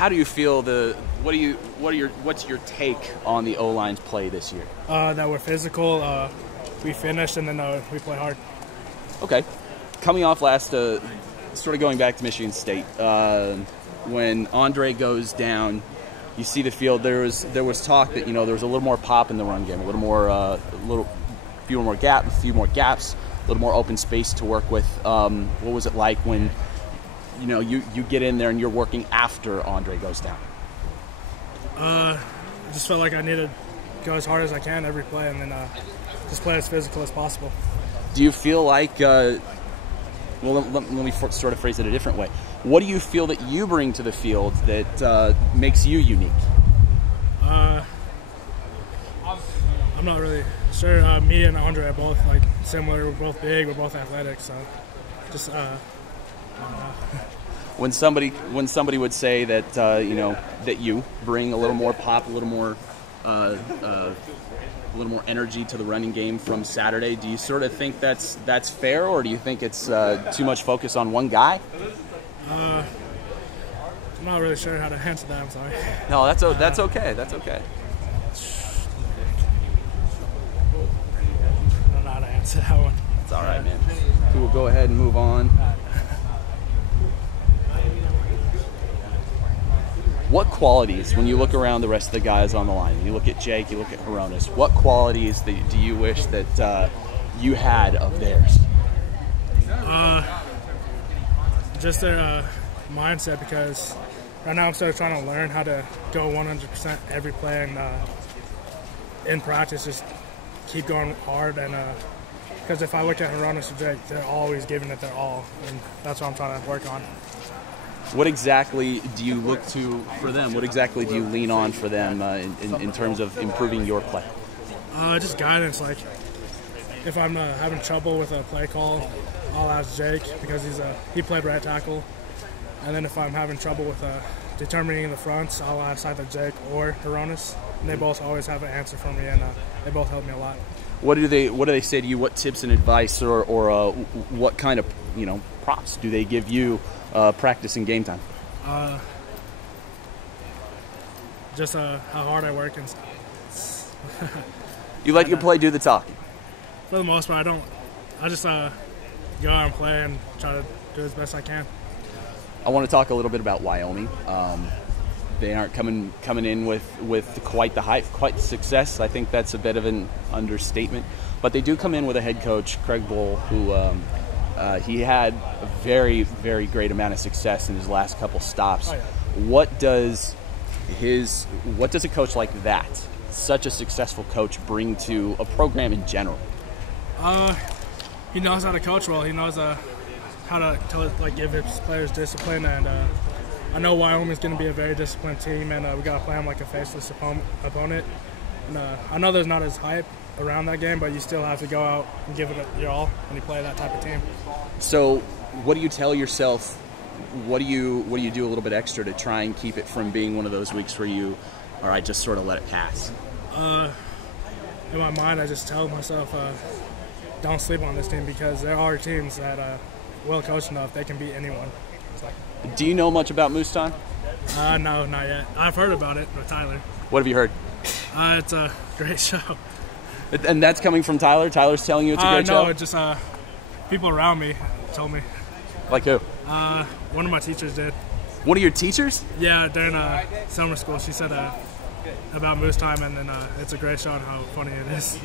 How do you feel what's your take on the O-line's play this year? That we're physical, we finished, and then we play hard. Okay. Coming off last, sort of going back to Michigan State, when Andre goes down, you see the field. There was talk that there was a little more pop in the run game, a few more gaps, a little more open space to work with. What was it like when you get in there and you're working after Andre goes down? I just felt like I needed to go as hard as I can every play, and then just play as physical as possible. Do you feel like? Let me sort of phrase it a different way. What do you feel that you bring to the field that makes you unique? I'm not really sure. Me and Andre are both similar. We're both big. We're both athletic. So just I don't know. When somebody would say that that you bring a little more pop, a little more energy to the running game from Saturday, do you sort of think that's fair, or do you think it's too much focus on one guy? I'm not really sure how to answer that. I'm sorry. No, that's okay. That's okay. I don't know how to answer that one. It's all right, man. We'll go ahead and move on. What qualities, when you look around the rest of the guys on the line, you look at Jake, you look at Hronis, what qualities do you wish that you had of theirs? Just their mindset, because right now I'm still trying to learn how to go 100% every play, and in practice just keep going hard. And because if I look at Hronis and Jake, they're always giving it their all, and that's what I'm trying to work on. What exactly do you look to for them? What exactly do you lean on for them in terms of improving your play? Just guidance. Like if I'm having trouble with a play call, I'll ask Jake, because he played right tackle. And then if I'm having trouble with determining the fronts, I'll ask either Jake or Hronis. And they both always have an answer for me, and they both help me a lot. What do they say to you? What tips and advice, or what kind of props do they give you practicing game time? Just how hard I work and stuff. You let your play do the talking? For the most part, I just go out and play and try to do as best I can. I want to talk a little bit about Wyoming. They aren't coming in with quite the hype, quite the success. I think that's a bit of an understatement. But they do come in with a head coach, Craig Bull, who he had a very, very great amount of success in his last couple stops. Oh, yeah. What does a coach like that, such a successful coach, bring to a program in general? He knows how to coach well. He knows how to give his players discipline, and I know Wyoming's going to be a very disciplined team, and we got to play them like a faceless opponent. And I know there's not as hype around that game, but you still have to go out and give it your all when you play that type of team. So, what do you tell yourself? What do you do a little bit extra to try and keep it from being one of those weeks where I just sort of let it pass? In my mind, I just tell myself, don't sleep on this team, because there are teams that well coached enough they can beat anyone. Do you know much about Moose Time? No, not yet. I've heard about it with Tyler. What have you heard? It's a great show. And that's coming from Tyler? Tyler's telling you it's a great show? No, just people around me told me. Like who? One of my teachers did. One of your teachers? Yeah, during summer school. She said about Moose Time, and then it's a great show and how funny it is.